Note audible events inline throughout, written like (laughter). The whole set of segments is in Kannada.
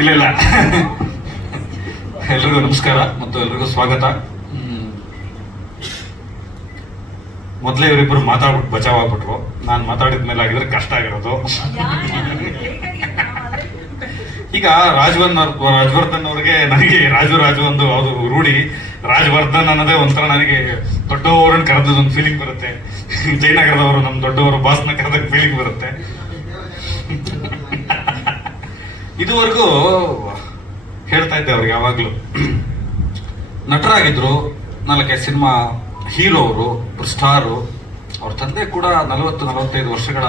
ಇಲ್ಲ ಇಲ್ಲ ಎಲ್ರಿಗೂ ನಮಸ್ಕಾರ ಮತ್ತು ಎಲ್ರಿಗೂ ಸ್ವಾಗತ. ಮೊದಲೇ ಇವರಿಬ್ಬರು ಮಾತಾಡ್ಬಿಟ್ಟು ಬಚಾವ್ ಆಗ್ಬಿಟ್ರು ನಾನು ಮಾತಾಡಿದ ಮೇಲೆ ಆಗಿದ್ರೆ ಕಷ್ಟ ಆಗಿರೋದು. ಈಗ ರಾಜವನ್ ರಾಜವರ್ಧನ್ ಅವ್ರಿಗೆ ನನಗೆ ರಾಜು ರಾಜು ಒಂದು ಅದು ರೂಢಿ. ರಾಜವರ್ಧನ್ ಅನ್ನೋದೇ ಒಂಥರ ನನಗೆ ದೊಡ್ಡವರನ್ನ ಕರೆದ ಒಂದು ಫೀಲಿಂಗ್ ಬರುತ್ತೆ. ಜಯನಗರದವರು ನಮ್ಮ ದೊಡ್ಡವರು ಬಾಸ್ನ ಕರೆದ ಫೀಲಿಂಗ್ ಬರುತ್ತೆ. ಇದುವರೆಗೂ ಹೇಳ್ತಾ ಇದ್ದೆ ಅವ್ರಿಗೆ ಯಾವಾಗಲೂ. ನಟರಾಗಿದ್ರು, ನಾಲ್ಕೈದು ಸಿನಿಮಾ ಹೀರೋ ಅವರು ಸ್ಟಾರು, ಅವ್ರ ತಂದೆ ಕೂಡ ನಲವತ್ತು, ನಲವತ್ತೈದು ವರ್ಷಗಳ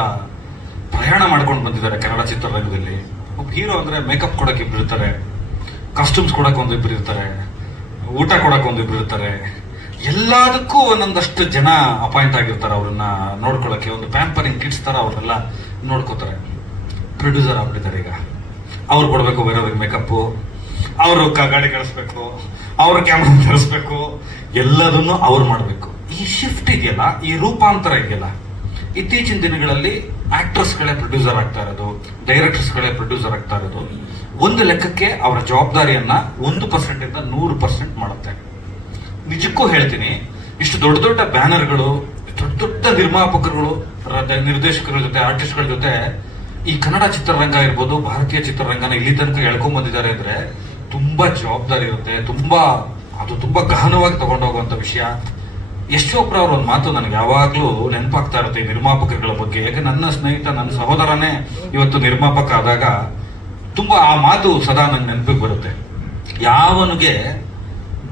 ಪ್ರಯಾಣ ಮಾಡ್ಕೊಂಡು ಬಂದಿದ್ದಾರೆ ಕನ್ನಡ ಚಿತ್ರರಂಗದಲ್ಲಿ. ಒಬ್ಬ ಹೀರೋ ಅಂದ್ರೆ ಮೇಕಪ್ ಕೊಡೋಕೆ ಇಬ್ರು ಇರ್ತಾರೆ, ಕಾಸ್ಟ್ಯೂಮ್ಸ್ ಕೊಡಕ್ಕೆ ಒಂದು ಇಬ್ರು ಇರ್ತಾರೆ, ಊಟ ಕೊಡೋಕೆ ಒಂದು ಇಬ್ರು ಇರ್ತಾರೆ. ಎಲ್ಲದಕ್ಕೂ ಒಂದೊಂದಷ್ಟು ಜನ ಅಪಾಯಿಂಟ್ ಆಗಿರ್ತಾರೆ ಅವ್ರನ್ನ ನೋಡ್ಕೊಳಕ್ಕೆ ಒಂದು ಪ್ಯಾಂಪರಿಂಗ್ ಕಿಟ್ಸ್ ತರ ಅವ್ರನ್ನೆಲ್ಲ ನೋಡ್ಕೋತಾರೆ. ಪ್ರೊಡ್ಯೂಸರ್ ಆಗ್ಬಿಟ್ಟಿದ್ದಾರೆ ಈಗ. ಅವ್ರು ಕೊಡಬೇಕು, ಬೇರೆಯವ್ರಿಗೆ ಮೇಕಪ್ ಅವರು ಗಾಡಿ ಕಳಿಸ್ಬೇಕು, ಅವ್ರ (laughs) ಕ್ಯಾಮ್ರಾ ತರಿಸ್ಬೇಕು ಎಲ್ಲದನ್ನು ಅವ್ರು ಮಾಡಬೇಕು. ಈ ಶಿಫ್ಟ್ ಇದೆಯಲ್ಲ ಈ ರೂಪಾಂತರ ಇದೆಯಲ್ಲ ಇತ್ತೀಚಿನ ದಿನಗಳಲ್ಲಿ ಆಕ್ಟರ್ಸ್ಗಳೇ ಪ್ರೊಡ್ಯೂಸರ್ ಆಗ್ತಾ ಇರೋದು ಡೈರೆಕ್ಟರ್ಸ್ಗಳೇ ಪ್ರೊಡ್ಯೂಸರ್ ಆಗ್ತಾ ಇರೋದು. ಒಂದು ಲೆಕ್ಕಕ್ಕೆ ಅವರ ಜವಾಬ್ದಾರಿಯನ್ನ ಒಂದು ಪರ್ಸೆಂಟಿಂದ ನೂರು ಪರ್ಸೆಂಟ್ ಮಾಡುತ್ತೆ. ನಿಜಕ್ಕೂ ಹೇಳ್ತೀನಿ, ಇಷ್ಟು ದೊಡ್ಡ ದೊಡ್ಡ ಬ್ಯಾನರ್ಗಳು, ದೊಡ್ಡ ದೊಡ್ಡ ನಿರ್ಮಾಪಕರುಗಳು ನಿರ್ದೇಶಕರ ಜೊತೆ ಆರ್ಟಿಸ್ಟ್ಗಳ ಜೊತೆ ಈ ಕನ್ನಡ ಚಿತ್ರರಂಗ ಇರ್ಬೋದು, ಭಾರತೀಯ ಚಿತ್ರರಂಗನ ಇಲ್ಲಿ ತನಕ ಎಳ್ಕೊಂಡ್ ಬಂದಿದ್ದಾರೆ ಅಂದ್ರೆ ತುಂಬಾ ಜವಾಬ್ದಾರಿ ಇರುತ್ತೆ. ತುಂಬಾ, ಅದು ತುಂಬಾ ಗಹನವಾಗಿ ತಗೊಂಡೋಗುವಂತ ವಿಷಯ. ಯಶೋಪ್ರ ಅವ್ರ ಒಂದು ಮಾತು ನನಗೆ ಯಾವಾಗ್ಲೂ ನೆನಪಾಗ್ತಾ ಇರುತ್ತೆ ನಿರ್ಮಾಪಕಗಳ ಬಗ್ಗೆ. ಯಾಕೆ ನನ್ನ ಸ್ನೇಹಿತ, ನನ್ನ ಸಹೋದರನೇ ಇವತ್ತು ನಿರ್ಮಾಪಕ ಆದಾಗ ತುಂಬಾ ಆ ಮಾತು ಸದಾ ನಂಗೆ ನೆನಪಿಗೆ ಬರುತ್ತೆ. ಯಾವನಿಗೆ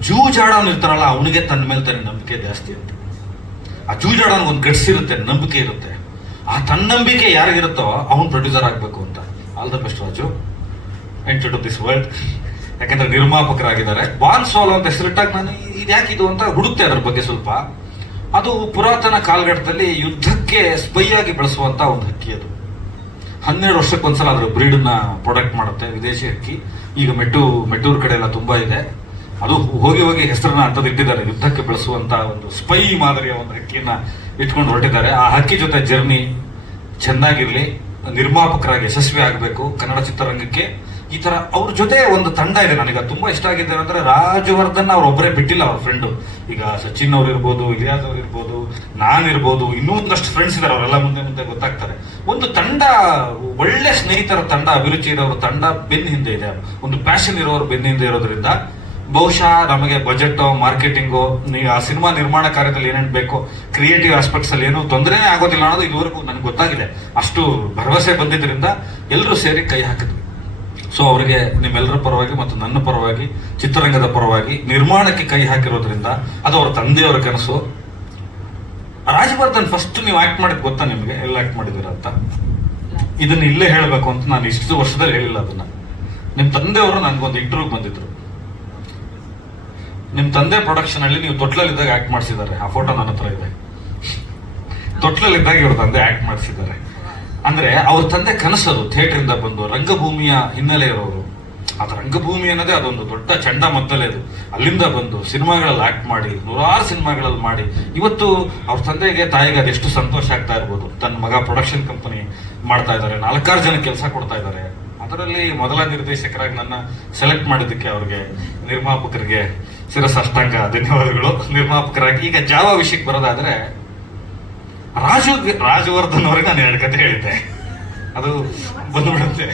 ಜೂಜಾಡೋನು ಇರ್ತಾರಲ್ಲ, ಅವನಿಗೆ ತನ್ನ ಮೇಲೆ ತನ್ನ ನಂಬಿಕೆ ಜಾಸ್ತಿ ಇರುತ್ತೆ. ಆ ಜೂಜಾಡ ಒಂದು ಗಡ್ಸಿರುತ್ತೆ ನಂಬಿಕೆ ಇರುತ್ತೆ. ಆ ತನ್ನಂಬಿಕೆ ಯಾರಿಗಿರುತ್ತೋ ಅವನು ಪ್ರೊಡ್ಯೂಸರ್ ಆಗಬೇಕು ಅಂತ. All the best Raju. Entry to this world ಯಾಕಂದ್ರೆ ನಿರ್ಮಾಪಕರಾಗಿದ್ದಾರೆ. ಬಾನ್ ಸೋಲ್ ಅಂತ ಹೆಸರಿಟ್ಟಾಗ ನಾನು ಇದ್ಯಾಕೆ ಇದು ಅಂತ ಹುಡುಕ್ತೆ ಅದ್ರ ಬಗ್ಗೆ ಸ್ವಲ್ಪ. ಅದು ಪುರಾತನ ಕಾಲಘಟ್ಟದಲ್ಲಿ ಯುದ್ಧಕ್ಕೆ ಸ್ಪೈ ಆಗಿ ಬಳಸುವಂತ ಒಂದು ಹಕ್ಕಿ ಅದು. ಹನ್ನೆರಡು ವರ್ಷಕ್ಕೊಂದ್ಸಲ ಅದ್ರ ಬ್ರೀಡನ್ನ ಪ್ರೊಡಕ್ಟ್ ಮಾಡುತ್ತೆ ವಿದೇಶಿ ಹಕ್ಕಿ. ಈಗ ಮೆಟ್ಟು, ಮೆಟ್ಟೂರ್ ಕಡೆ ಎಲ್ಲ ತುಂಬಾ ಇದೆ. ಅದು ಹೋಗಿ ಹೋಗಿ ಹೆಸರನ್ನ ಅಂಥದ್ದು ಇಟ್ಟಿದ್ದಾರೆ ಯುದ್ಧಕ್ಕೆ ಬಳಸುವಂತಹ ಒಂದು ಸ್ಪೈ ಮಾದರಿಯ ಒಂದು ಹಕ್ಕಿಯನ್ನ ಇಟ್ಕೊಂಡು ಹೊರಟಿದ್ದಾರೆ. ಆ ಹಕ್ಕಿ ಜೊತೆ ಜರ್ನಿ ಚೆನ್ನಾಗಿರಲಿ, ನಿರ್ಮಾಪಕರಾಗಿ ಯಶಸ್ವಿ ಆಗಬೇಕು, ಕನ್ನಡ ಚಿತ್ರರಂಗಕ್ಕೆ. ಈ ತರ ಅವ್ರ ಜೊತೆ ಒಂದು ತಂಡ ಇದೆ ನನಗೆ ತುಂಬಾ ಇಷ್ಟ ಆಗಿದೆ. ಅಂದ್ರೆ ರಾಜವರ್ಧನ್ ಅವ್ರ ಒಬ್ಬರೇ ಬಿಟ್ಟಿಲ್ಲ ಅವ್ರ ಫ್ರೆಂಡು ಈಗ ಸಚಿನ್ ಅವ್ರು ಇರ್ಬೋದು, ಇಲಿಯಾಸ್ ಅವ್ರು ಇರ್ಬೋದು ನಾನಿರ್ಬೋದು ಇನ್ನೂ ಒಂದಷ್ಟು ಫ್ರೆಂಡ್ಸ್ ಇದಾರೆ, ಅವರೆಲ್ಲ ಮುಂದೆ ಮುಂದೆ ಗೊತ್ತಾಗ್ತಾರೆ. ಒಂದು ತಂಡ, ಒಳ್ಳೆ ಸ್ನೇಹಿತರ ತಂಡ, ಅಭಿರುಚಿ ಇರೋರ ತಂಡ ಬೆನ್ನ ಹಿಂದೆ ಇದೆ. ಒಂದು ಪ್ಯಾಷನ್ ಇರೋರು ಬೆನ್ನ ಹಿಂದೆ ಇರೋದ್ರಿಂದ ಬಹುಶಃ ನಮಗೆ ಬಜೆಟ್, ಮಾರ್ಕೆಟಿಂಗು ಆ ಸಿನಿಮಾ ನಿರ್ಮಾಣ ಕಾರ್ಯದಲ್ಲಿ ಏನೇನು ಬೇಕು ಕ್ರಿಯೇಟಿವ್ ಆಸ್ಪೆಕ್ಟ್ಸ್ ಅಲ್ಲಿ ಏನು ತೊಂದರೆನೇ ಆಗೋದಿಲ್ಲ ಅನ್ನೋದು ಇದುವರೆಗೂ ನನಗೆ ಗೊತ್ತಾಗಿದೆ. ಅಷ್ಟು ಭರವಸೆ ಬಂದಿದ್ದರಿಂದ ಎಲ್ಲರೂ ಸೇರಿ ಕೈ ಹಾಕಿದ್ರು ಸೊ ಅವರಿಗೆ ನಿಮ್ಮೆಲ್ಲರ ಪರವಾಗಿ ಮತ್ತು ನನ್ನ ಪರವಾಗಿ, ಚಿತ್ರರಂಗದ ಪರವಾಗಿ, ನಿರ್ಮಾಣಕ್ಕೆ ಕೈ ಹಾಕಿರೋದ್ರಿಂದ ಅದು ಅವ್ರ ತಂದೆಯವರ ಕನಸು. ರಾಜವರ್ಧನ್ ಫಸ್ಟ್ ನೀವು ಆಕ್ಟ್ ಮಾಡಿದ್ ಗೊತ್ತಾ ನಿಮಗೆ? ಎಲ್ಲ ಆಕ್ಟ್ ಮಾಡಿದಿರ ಅಂತ? ಇದನ್ನ ಇಲ್ಲೇ ಹೇಳಬೇಕು ಅಂತ ನಾನು ಇಷ್ಟು ವರ್ಷದಲ್ಲಿ ಹೇಳಿಲ್ಲ ಅದನ್ನ. ನಿಮ್ಮ ತಂದೆಯವರು ನನಗೊಂದು ಇಂಟರ್ವ್ಯೂ ಬಂದಿದ್ರು. ನಿಮ್ ತಂದೆ ಪ್ರೊಡಕ್ಷನ್ ಅಲ್ಲಿ ನೀವು ತೊಟ್ಲಲ್ಲಿದ್ದಾಗ ಆಕ್ಟ್ ಮಾಡಿಸಿದ್ದಾರೆ. ಆ ಫೋಟೋ ನನ್ನ ಹತ್ರ ಇದೆ. ತೊಟ್ಲಲ್ಲಿದ್ದಾಗ ಇವ್ರ ತಂದೆ ಆಕ್ಟ್ ಮಾಡಿಸಿದ್ದಾರೆ. ಅಂದ್ರೆ ಅವ್ರ ತಂದೆ ಕನಸರು ಥಿಯೇಟರ್ ಇಂದ ಬಂದು, ರಂಗಭೂಮಿಯ ಹಿನ್ನೆಲೆ ಇರೋರು. ಅದು ರಂಗಭೂಮಿ ಅನ್ನೋದೇ ಅದೊಂದು ದೊಡ್ಡ ಚಂಡ ಮದ್ದಲೆ ಅದು. ಅಲ್ಲಿಂದ ಬಂದು ಸಿನಿಮಾಗಳಲ್ಲಿ ಆಕ್ಟ್ ಮಾಡಿ, ನೂರಾರು ಸಿನಿಮಾಗಳಲ್ಲಿ ಮಾಡಿ. ಇವತ್ತು ಅವ್ರ ತಂದೆಗೆ, ತಾಯಿಗೆ ಅದೆಷ್ಟು ಸಂತೋಷ ಆಗ್ತಾ ಇರ್ಬೋದು. ತನ್ನ ಮಗ ಪ್ರೊಡಕ್ಷನ್ ಕಂಪನಿ ಮಾಡ್ತಾ ಇದ್ದಾರೆ. ನಾಲ್ಕಾರು ಜನ ಕೆಲಸ ಕೊಡ್ತಾ ಇದ್ದಾರೆ. ಅದರಲ್ಲಿ ಮೊದಲ ನಿರ್ದೇಶಕರಾಗಿ ನನ್ನ ಸೆಲೆಕ್ಟ್ ಮಾಡಿದ್ದಕ್ಕೆ ಅವ್ರಿಗೆ, ನಿರ್ಮಾಪಕರಿಗೆ ಶಿರಸಾಷ್ಟಾಂಗ ಧನ್ಯವಾದಗಳು. ನಿರ್ಮಾಪಕರಾಗಿ ಈಗ ಜಾವ ವಿಷಯಕ್ಕೆ ಬರೋದಾದ್ರೆ ರಾಜು ರಾಜವರ್ಧನ್ ಅವ್ರಿಗೆ ನಾನು ಎರಡು ಕತೆ ಹೇಳಿದ್ದೆ. ಅದು ಬಂದ್ಬಿಡುತ್ತೆ.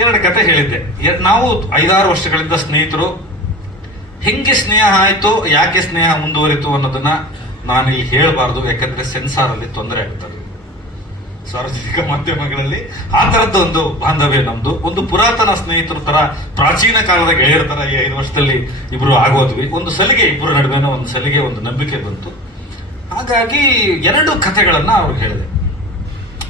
ಎರಡು ಕತೆ ಹೇಳಿದ್ದೆ. ನಾವು ಐದಾರು ವರ್ಷಗಳಿಂದ ಸ್ನೇಹಿತರು. ಹೆಂಗೆ ಸ್ನೇಹ ಆಯ್ತು, ಯಾಕೆ ಸ್ನೇಹ ಮುಂದುವರಿತು ಅನ್ನೋದನ್ನ ನಾನು ಇಲ್ಲಿ ಹೇಳಬಾರ್ದು, ಯಾಕಂದ್ರೆ ಸೆನ್ಸಾರ್ ಅಲ್ಲಿ ತೊಂದರೆ ಆಗ್ತದೆ. ಸಾರ್ವಜನಿಕ ಮಾಧ್ಯಮಗಳಲ್ಲಿ ಆ ತರದ್ದು ಒಂದು ಬಾಂಧವ್ಯ ನಮ್ದು. ಒಂದು ಪುರಾತನ ಸ್ನೇಹಿತರ ತರ ಪ್ರಾಚೀನ ಕಾಲದ ಗೆಳೆಯರ ತರ ಈ ಐದು ವರ್ಷದಲ್ಲಿ ಇಬ್ರು ಆಗೋದ್ವಿ. ಒಂದು ಸಲಿಗೆ ಇಬ್ಬರು ನಡುವೆನ ಒಂದು ಸಲಿಗೆ ಒಂದು ನಂಬಿಕೆ ಬಂತು. ಹಾಗಾಗಿ ಎರಡು ಕಥೆಗಳನ್ನ ಅವ್ರು ಹೇಳಿದೆ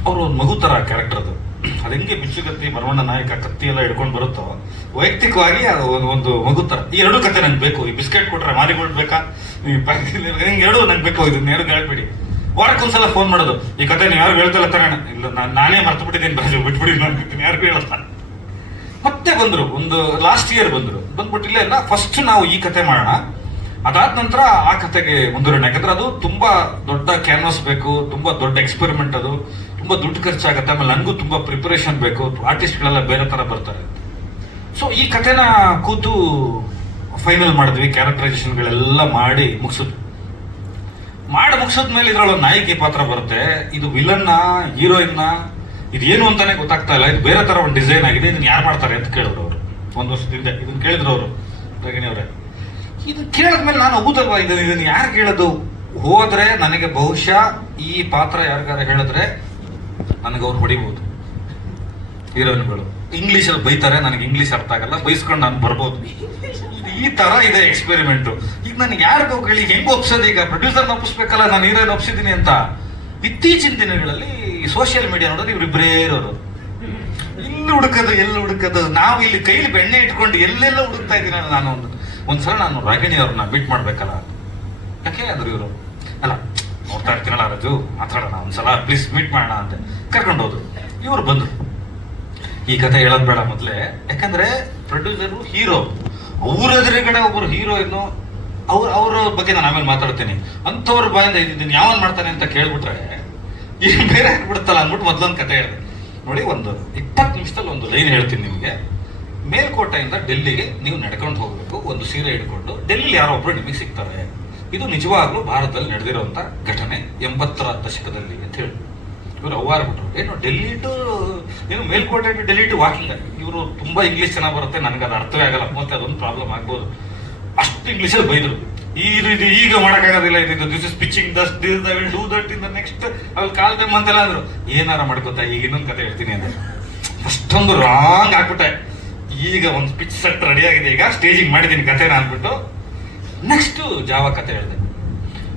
ಅವರು ಒಂದು ಮಗು ತರ ಕ್ಯಾರೆಕ್ಟರ್ ಅದು. ಅದು ಹೆಂಗೆ ಬಿಚ್ಚುಗತ್ತಿ ಬರವಣ್ಣ ನಾಯಕ ಕತ್ತಿ ಎಲ್ಲ ಹಿಡ್ಕೊಂಡು ಬರುತ್ತೋ, ವೈಯಕ್ತಿಕವಾಗಿ ಅದು ಒಂದು- ಒಂದು ಮಗು ತರ ಈ ಎರಡು ಕತೆ ನಂಗೆ ಬೇಕು. ಈ ಬಿಸ್ಕೆಟ್ ಕೊಟ್ರೆ ಮಾರಿಕೊಳ್ಬೇಕಾ ಬೇಕಾ? ಈ ಎರಡು ನಂಗೆ ಬೇಕು. ಇದನ್ನ ಎರಡು ಹೇಳ್ಬೇಡಿ ವಾರಕ್ಕೊಂದ್ಸಲ ಫೋನ್ ಮಾಡೋದು. ಈ ಕತೆ ನೀವು ಯಾರು ಹೇಳ್ತಲ್ಲ ತಗೋಣ ಇಲ್ಲ ನಾನ್- ಮರ್ತು ಬಿಟ್ಟಿದ್ದೀನಿ ಬಾಜು, ಬಿಟ್ಬಿಡಿ ನಾನು ಯಾರಿಗೂ ಹೇಳಲ್ಲ. ಮತ್ತೆ ಬಂದರು, ಒಂದು ಲಾಸ್ಟ್ ಇಯರ್ ಬಂದರು. ಬಂದ್ಬಿಟ್ಟು ಇಲ್ಲೇ ಇಲ್ಲ ಫಸ್ಟ್ ನಾವು ಈ ಕತೆ ಮಾಡೋಣ. ಅದಾದ ನಂತರ ಆ ಕತೆಗೆ ಮುಂದುವರೋಣ ಯಾಕಂದ್ರೆ ಅದು ತುಂಬಾ ದೊಡ್ಡ ಕ್ಯಾನ್ವಾಸ್ ಬೇಕು, ತುಂಬಾ ದೊಡ್ಡ ಎಕ್ಸ್ಪೆರಿಮೆಂಟ್ ಅದು. ತುಂಬಾ ದುಡ್ಡು ಖರ್ಚಾಗುತ್ತೆ. ಆಮೇಲೆ ನನಗೂ ತುಂಬಾ ಪ್ರಿಪರೇಷನ್ ಬೇಕು. ಆರ್ಟಿಸ್ಟ್ಗಳೆಲ್ಲ ಬೇರೆ ತರ ಬರ್ತಾರೆ. ಸೊ ಈ ಕತೆನ ಕೂತು ಫೈನಲ್ ಮಾಡಿದ್ವಿ. ಕ್ಯಾರೆಕ್ಟರೈಸೇಷನ್ಗಳೆಲ್ಲ ಮಾಡಿ ಮುಗಿಸಿದ್ವಿ. ಮಾಡಿ ಮುಗಿಸಿದ್ಮೇಲೆ ಇದ್ರೊಳಗೆ ನಾಯಕಿ ಪಾತ್ರ ಬರುತ್ತೆ. ಇದು ವಿಲನ್ನ, ಹೀರೋಯಿನ್ನ ಇದು ಏನು ಅಂತಾನೆ ಗೊತ್ತಾಗ್ತಾ ಇಲ್ಲ. ಇದು ಬೇರೆ ತರ ಒಂದು ಡಿಸೈನ್ ಆಗಿದೆ. ಇದನ್ನ ಯಾರು ಮಾಡ್ತಾರೆ ಅಂತ ಕೇಳಿದ್ರು ಅವರು. ಒಂದು ವರ್ಷದಿಂದ ಇದನ್ನ ಕೇಳಿದ್ರು ಅವರು, ರಗಿಣಿ ಅವರೇ. ಇದು ಕೇಳಿದ್ಮೇಲೆ ನಾನು ಹೋಗುದಲ್ವಾ ಇದನ್ನ ಇದನ್ನ ಯಾರು ಕೇಳೋದು? ಹೋದ್ರೆ ನನಗೆ ಬಹುಶಃ ಈ ಪಾತ್ರ ಯಾರಿಗಾರ ಹೇಳಿದ್ರೆ ನನಗೆ ಅವ್ರು ಹೊಡಿಬಹುದು ಹೀರೋಯಿನ್ಗಳು. ಇಂಗ್ಲೀಷಲ್ಲಿ ಬೈತಾರೆ. ನನಗೆ ಇಂಗ್ಲೀಷ್ ಅರ್ಥ ಆಗಲ್ಲ. ಬೈಸ್ಕೊಂಡು ನಾನು ಬರ್ಬೋದು. ಈ ತರ ಇದೆ ಎಕ್ಸ್ಪೆರಿಮೆಂಟ್ ಈಗ ನನಗೆ ಯಾರು ಕೇಳಿ ಹೆಂಗ್ ಒಪ್ಸೋದು? ಈಗ ಪ್ರೊಡ್ಯೂಸರ್ನ ಒಪ್ಪಿಸ್ಬೇಕಲ್ಲ ನಾನು ಹೀರೋನ್ ಒಪ್ಸಿದ್ದೀನಿ ಅಂತ. ಇತ್ತೀಚಿನ ದಿನಗಳಲ್ಲಿ ಸೋಷಿಯಲ್ ಮೀಡಿಯಾ ನೋಡಿದ್ರೆ ಇವ್ರಿಬ್ರೇ ಇರೋರು. ಇಲ್ಲಿ ಹುಡುಕದು, ಎಲ್ಲಿ ಹುಡುಕದು? ನಾವು ಇಲ್ಲಿ ಕೈಲಿ ಬೆಣ್ಣೆ ಇಟ್ಕೊಂಡು ಎಲ್ಲೆಲ್ಲ ಹುಡುಕ್ತಾ ಇದ್ದೀನಿ ನಾನು ಒಂದು ಒಂದ್ಸಲ ನಾನು ರಾಗಿಣಿ ಅವ್ರನ್ನ ಮೀಟ್ ಮಾಡ್ಬೇಕಲ್ಲ. ಯಾಕೆ ಆದ್ರು ಇವರು? ಅಲ್ಲ, ನೋಡ್ತಾ ಇರ್ತೀನಲ್ಲ ರಾಜು, ಮಾತಾಡೋಣ ಒಂದ್ಸಲ ಪ್ಲೀಸ್ ಮೀಟ್ ಮಾಡೋಣ ಅಂತ. ಕರ್ಕೊಂಡು ಹೋದ್ರು ಇವ್ರು ಬಂದ್ರು. ಈ ಕಥೆ ಹೇಳೋದ್ ಬೇಡ ಮೊದಲೇ. ಯಾಕಂದ್ರೆ ಪ್ರೊಡ್ಯೂಸರು ಹೀರೋ ಅವ್ರ ಎದುರುಗಡೆ ಒಬ್ಬರು ಹೀರೋಯಿನ್ ಅವ್ರ ಅವ್ರ ಬಗ್ಗೆ ನಾನು ಆಮೇಲೆ ಮಾತಾಡ್ತೀನಿ. ಅಂಥವ್ರ ಬಾಯಿಂದ ಇದನ್ನ ಯಾವನ್ ಮಾಡ್ತಾನೆ ಅಂತ ಕೇಳ್ಬಿಟ್ರೆ ಈಗ ಬೇರೆ ಆಗ್ಬಿಡುತ್ತಲ್ಲ ಅಂದ್ಬಿಟ್ಟು ಮೊದ್ಲೊಂದು ಕತೆ ಹೇಳಿದೆ. ನೋಡಿ ಒಂದು ಇಪ್ಪತ್ತು ನಿಮಿಷದಲ್ಲಿ ಒಂದು ಲೈನ್ ಹೇಳ್ತೀನಿ ನಿಮಗೆ. ಮೇಲ್ಕೋಟೆಯಿಂದ ಡೆಲ್ಲಿಗೆ ನೀವು ನಡ್ಕೊಂಡು ಹೋಗಬೇಕು. ಒಂದು ಸೀರೆ ಹಿಡ್ಕೊಂಡು ಡೆಲ್ಲಿಲಿ ಯಾರೋ ಒಬ್ರು ನಿಮಗೆ ಸಿಗ್ತಾರೆ. ಇದು ನಿಜವಾಗ್ಲೂ ಭಾರತದಲ್ಲಿ ನಡೆದಿರುವಂತ ಘಟನೆ ಎಂಬತ್ತರ ದಶಕದಲ್ಲಿ ಅಂತ ಹೇಳಿ ಇವರು ಅವ್ವಾರ್ಬಿಟ್ರು ಏನು ಡೆಲ್ಲಿ ಟು ಏನು Melkote to Delhi to walking ಇವರು ತುಂಬಾ ಇಂಗ್ಲೀಷ್ ಚೆನ್ನಾಗಿ ಬರುತ್ತೆ ನನಗೆ ಅದು ಅರ್ಥವೇ ಆಗಲ್ಲ. ಮತ್ತೆ ಅದೊಂದು ಪ್ರಾಬ್ಲಮ್ ಆಗ್ಬೋದು. ಅಷ್ಟು ಇಂಗ್ಲೀಷಲ್ಲಿ ಬೈದ್ರು. ಈ ಇದು ಈಗ ಮಾಡೋಕ್ಕಾಗೋದಿಲ್ಲ, ಇದು this is pitching just this I will do that in the next ಅಲ್ಲಿ ಕಾಲ್ ಟೈಮ್ ಅಂತೆಲ್ಲ ಅಂದ್ರು. ಏನಾರ ಮಾಡ್ಕೋತಾ, ಈಗ ಇನ್ನೊಂದು ಕತೆ ಹೇಳ್ತೀನಿ ಅಂದ್ರೆ ಅಷ್ಟೊಂದು ರಾಂಗ್ ಆಗ್ಬಿಟ್ಟೆ. ಈಗ ಒಂದು ಪಿಚ್ ಸೆಟ್ ರೆಡಿ ಆಗಿದೆ. ಈಗ ಸ್ಟೇಜಿಂಗ್ ಮಾಡಿದ್ದೀನಿ ಕತೆನ ಅಂದ್ಬಿಟ್ಟು ನೆಕ್ಸ್ಟ್ ಜಾವ ಕತೆ ಹೇಳಿದೆ.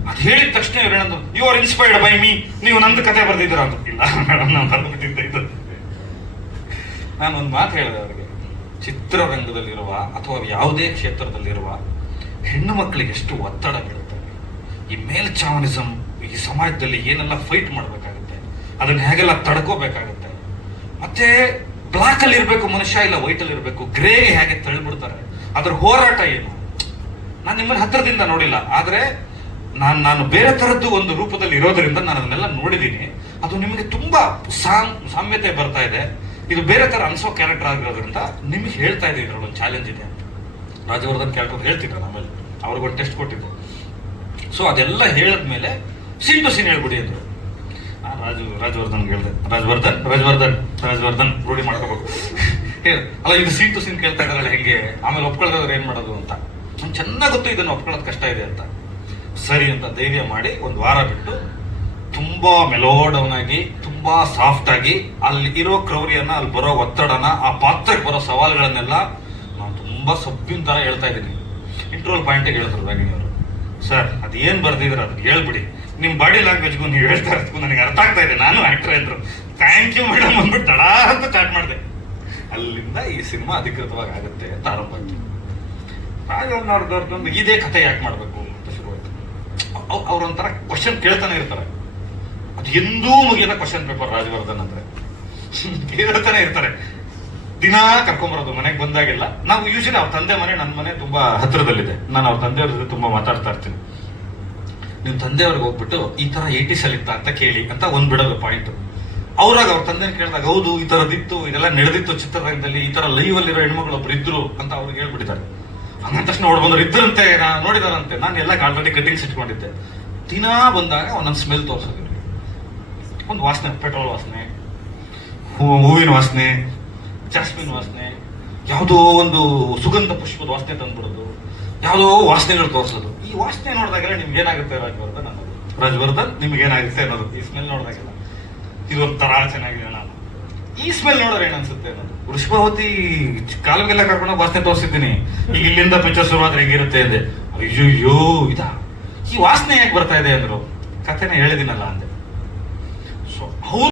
ಅದು ಹೇಳಿದ ತಕ್ಷಣ ಇವ್ರು you are inspired by me ನೀವು ನಂದು ಕತೆ ಬರ್ದಿದ್ದೀರ? ಅಂತ. ಇಲ್ಲ ಮೇಡಮ್ ನಾನು ಬರ್ಬಿಟ್ಟಿದ್ದೆ ಇದು. ನಾನು ಒಂದು ಮಾತು ಹೇಳಿದೆ ಅವರಿಗೆ. ಚಿತ್ರರಂಗದಲ್ಲಿರುವ ಅಥವಾ ಯಾವುದೇ ಕ್ಷೇತ್ರದಲ್ಲಿರುವ ಹೆಣ್ಣು ಮಕ್ಕಳಿಗೆ ಎಷ್ಟು ಒತ್ತಡ ಬೀಳುತ್ತೆ. ಈ ಮೇಲ್ಚಾವನಿಸಮ್ ಈ ಸಮಾಜದಲ್ಲಿ ಏನೆಲ್ಲ ಫೈಟ್ ಮಾಡಬೇಕಾಗುತ್ತೆ. ಅದನ್ನ ಹೇಗೆಲ್ಲ ತಡ್ಕೋಬೇಕಾಗುತ್ತೆ. ಮತ್ತೆ ಬ್ಲಾಕ್ ಅಲ್ಲಿ ಇರಬೇಕು ಮನುಷ್ಯ, ಇಲ್ಲ ವೈಟ್ ಅಲ್ಲಿ ಇರಬೇಕು ಗ್ರೇಗೆ ಹೇಗೆ ತಳ್ಳಿಬಿಡ್ತಾರೆ. ಅದ್ರ ಹೋರಾಟ ಏನು? ನಾನು ನಿಮ್ಮನ್ನ ಹತ್ತಿರದಿಂದ ನೋಡಿಲ್ಲ, ಆದ್ರೆ ನಾನು ನಾನು ಬೇರೆ ತರದ್ದು ಒಂದು ರೂಪದಲ್ಲಿ ಇರೋದ್ರಿಂದ ನಾನು ಅದನ್ನೆಲ್ಲ ನೋಡಿದ್ದೀನಿ. ಅದು ನಿಮಗೆ ತುಂಬಾ ಸಾಮ್ ಸಾಮ್ಯತೆ ಬರ್ತಾ ಇದೆ. ಇದು ಬೇರೆ ತರ ಅನ್ಸೋ ಕ್ಯಾರೆಕ್ಟರ್ ಆಗಿರೋದ್ರಿಂದ ನಿಮಗೆ ಹೇಳ್ತಾ ಇದೆ ಇದ್ರೊಳಗೆ ಒಂದು ಚಾಲೆಂಜ್ ಇದೆ ಅಂತ. ರಾಜವರ್ಧನ್ ಕ್ಯಾರೆಕ್ಟರ್ ಹೇಳ್ತಿದ್ರು ಆಮೇಲೆ ಅವ್ರಿಗೊಂದು ಟೆಸ್ಟ್ ಕೊಟ್ಟಿದ್ದೆ ಸೊ ಅದೆಲ್ಲ ಹೇಳಿದ್ಮೇಲೆ ಸೀನ್ ಟು ಸೀನ್ ಹೇಳ್ಬಿಡಿ ಅಂದ್ರು. ರಾಜು ರಾಜವರ್ಧನ್ ಹೇಳಿದೆ. ರಾಜವರ್ಧನ್ ರಾಜವರ್ಧನ್ ರಾಜವರ್ಧನ್ ರೂಢಿ ಮಾಡ್ಕೋಬೇಕು. ಹೇಳ. ಅಲ್ಲ, ಇದು ಸೀನ್ ಟು ಸೀನ್ ಕೇಳ್ತಾ ಇದಾರಲ್ಲ ಹೆಂಗೆ? ಆಮೇಲೆ ಒಪ್ಕೊಳ್ದ್ರೆ ಏನು ಮಾಡೋದು ಅಂತ. ನಂಗೆ ಚೆನ್ನಾಗಿ ಗೊತ್ತು ಇದನ್ನು ಒಪ್ಕೊಳ್ಳೋದು ಕಷ್ಟ ಇದೆ ಅಂತ. ಸರಿ ಅಂತ ಧೈರ್ಯ ಮಾಡಿ ಒಂದು ವಾರ ಬಿಟ್ಟು ತುಂಬಾ ಮೆಲೋಡೌನ್ ಆಗಿ ತುಂಬಾ ಸಾಫ್ಟ್ ಆಗಿ ಅಲ್ಲಿ ಇರೋ ಕ್ರೌರ್ಯನ, ಅಲ್ಲಿ ಬರೋ ಒತ್ತಡನ, ಆ ಪಾತ್ರಕ್ಕೆ ಬರೋ ಸವಾಲುಗಳನ್ನೆಲ್ಲ ನಾನು ತುಂಬಾ ಸೊಬ್ಬಿನ ತರ ಹೇಳ್ತಾ ಇದ್ದೀನಿ. ಇಂಟ್ರೋಲ್ ಪಾಯಿಂಟ್ ಹೇಳಿದ್ರು ಅವರು. ಸರ್ ಅದೇನು ಬರ್ದಿದ್ರೆ ಅದಕ್ಕೆ ಹೇಳ್ಬಿಡಿ. ನಿಮ್ಮ ಬಾಡಿ ಲ್ಯಾಂಗ್ವೇಜ್ಗೂ ನೀವು ಹೇಳ್ತಾ ಇರೋದಕ್ಕೂ ನನಗೆ ಅರ್ಥ ಆಗ್ತಾ ಇದೆ. ನಾನು ಆಕ್ಟರ್ ಇದ್ರು. ಥ್ಯಾಂಕ್ ಯು ಮೇಡಮ್ ಅಂದ್ಬಿಟ್ಟು ತಡ ಅಂತ ಸ್ಟಾರ್ಟ್ ಮಾಡಿದೆ. ಅಲ್ಲಿಂದ ಈ ಸಿನಿಮಾ ಅಧಿಕೃತವಾಗಿ ಆಗುತ್ತೆ ಅಂತ ಆರಂಭ ಆಯ್ತು. ಒಂದು ಇದೇ ಕಥೆ ಯಾಕೆ ಮಾಡಬೇಕು? ಅವ್ರೊಂಥರ ಕ್ವಶನ್ ಕೇಳ್ತಾನೆ ಇರ್ತಾರೆ. ಅದು ಎಂದೂ ಮುಗಿಯದ ಕ್ವಶನ್ ಪೇಪರ್ ರಾಜವರ್ಧನ್ ಅಂದ್ರೆ. ಕೇಳ್ತಾನೆ ಇರ್ತಾರೆ. ದಿನಾ ಕರ್ಕೊಂಬರೋದು, ಮನೆಗೆ ಬಂದಾಗೆಲ್ಲ. ನಾವು ಯೂಶಲಿ ಅವ್ರ ತಂದೆ ಮನೆ ನನ್ನ ಮನೆ ತುಂಬಾ ಹತ್ತಿರದಲ್ಲಿದೆ ನಾನು ಅವ್ರ ತಂದೆಯವ್ರ ಜೊತೆ ತುಂಬಾ ಮಾತಾಡ್ತಾ ಇರ್ತೀನಿ. ನಿಮ್ ತಂದೆಯವ್ರಿಗೆ ಹೋಗ್ಬಿಟ್ಟು ಈ ತರ ಏಟಿ ಇತ್ತ ಅಂತ ಕೇಳಿ ಅಂತ ಒಂದ್ ಬಿಡೋದು ಪಾಯಿಂಟ್ ಅವ್ರಾಗ ಅವ್ರ ತಂದೆ ಕೇಳಿದಾಗ, ಹೌದು, ಈ ತರದಿತ್ತು, ಇದೆಲ್ಲ ನಡೆದಿತ್ತು ಚಿತ್ರರಂಗದಲ್ಲಿ, ಈ ತರ ಲೈವ್ ಅಲ್ಲಿರೋ ಹೆಣ್ಮಗಳು ಒಬ್ರು ಇದ್ರು ಅಂತ ಅವ್ರಿಗೆ ಹೇಳ್ಬಿಟ್ಟಿದ್ದಾರೆ. ಹಂಗಂದ ತಕ್ಷಣ ನೋಡಿ ಬಂದ್ರು. ಇದ್ರಂತೆ, ನಾ ನೋಡಿದಾರಂತೆ. ನಾನು ಎಲ್ಲ ಆಲ್ರೆಡಿ ಕಟಿಂಗ್ಸ್ ಇಟ್ಕೊಂಡಿದ್ದೆ ದಿನಾ ಬಂದಾಗ ಒಂದೊಂದು ಸ್ಮೆಲ್ ತೋರ್ಸೋದು. ಒಂದು ವಾಸನೆ, ಪೆಟ್ರೋಲ್ ವಾಸನೆ ಹೂವಿನ ವಾಸನೆ, ಜಾಸ್ಮಿನ್ ವಾಸನೆ, ಯಾವುದೋ ಒಂದು ಸುಗಂಧ ಪುಷ್ಪದ ವಾಸನೆ ತಂದ್ಬಿಡೋದು. ಯಾವುದೋ ವಾಸನೆಗಳು ತೋರಿಸೋದು. ಈ ವಾಸನೆ ನೋಡಿದಾಗೆಲ್ಲ ನಿಮ್ಗೆ ಏನಾಗುತ್ತೆ ರಾಜವರ್ಧನ್ ಅನ್ನೋದು? ರಾಜವರ್ಧನ್ ನಿಮ್ಗೆ ಏನಾಗುತ್ತೆ ಅನ್ನೋದು ಈ ಸ್ಮೆಲ್ ನೋಡಿದಾಗೆಲ್ಲ. ಇದೊಂಥರ ಚೆನ್ನಾಗಿದೆ ನಾನು. ಈ ಸ್ಮೆಲ್ ನೋಡಿದ್ರೆ ಏನನ್ಸುತ್ತೆ ಅನ್ನೋದು? ವೃಷಭಾವತಿ ಕಾಲುಗೆಲ್ಲ ಕರ್ಕೊಂಡು ವಾಸನೆ ತೋರಿಸಿದ್ದೀನಿ. ಈಗ ಇಲ್ಲಿಂದ ಪಿಕ್ಚರ್ ಶುರುವಾದ್ರೆ ಹೇಗಿರುತ್ತೆ ಅಂದೆ. ಅಯ್ಯೋ ಇದಾ? ಈ ವಾಸನೆ ಯಾಕೆ ಬರ್ತಾ ಇದೆ ಅಂದ್ರು? ಕಥೆನ ಹೇಳಿದಿನಲ್ಲ ಅಂದೆ.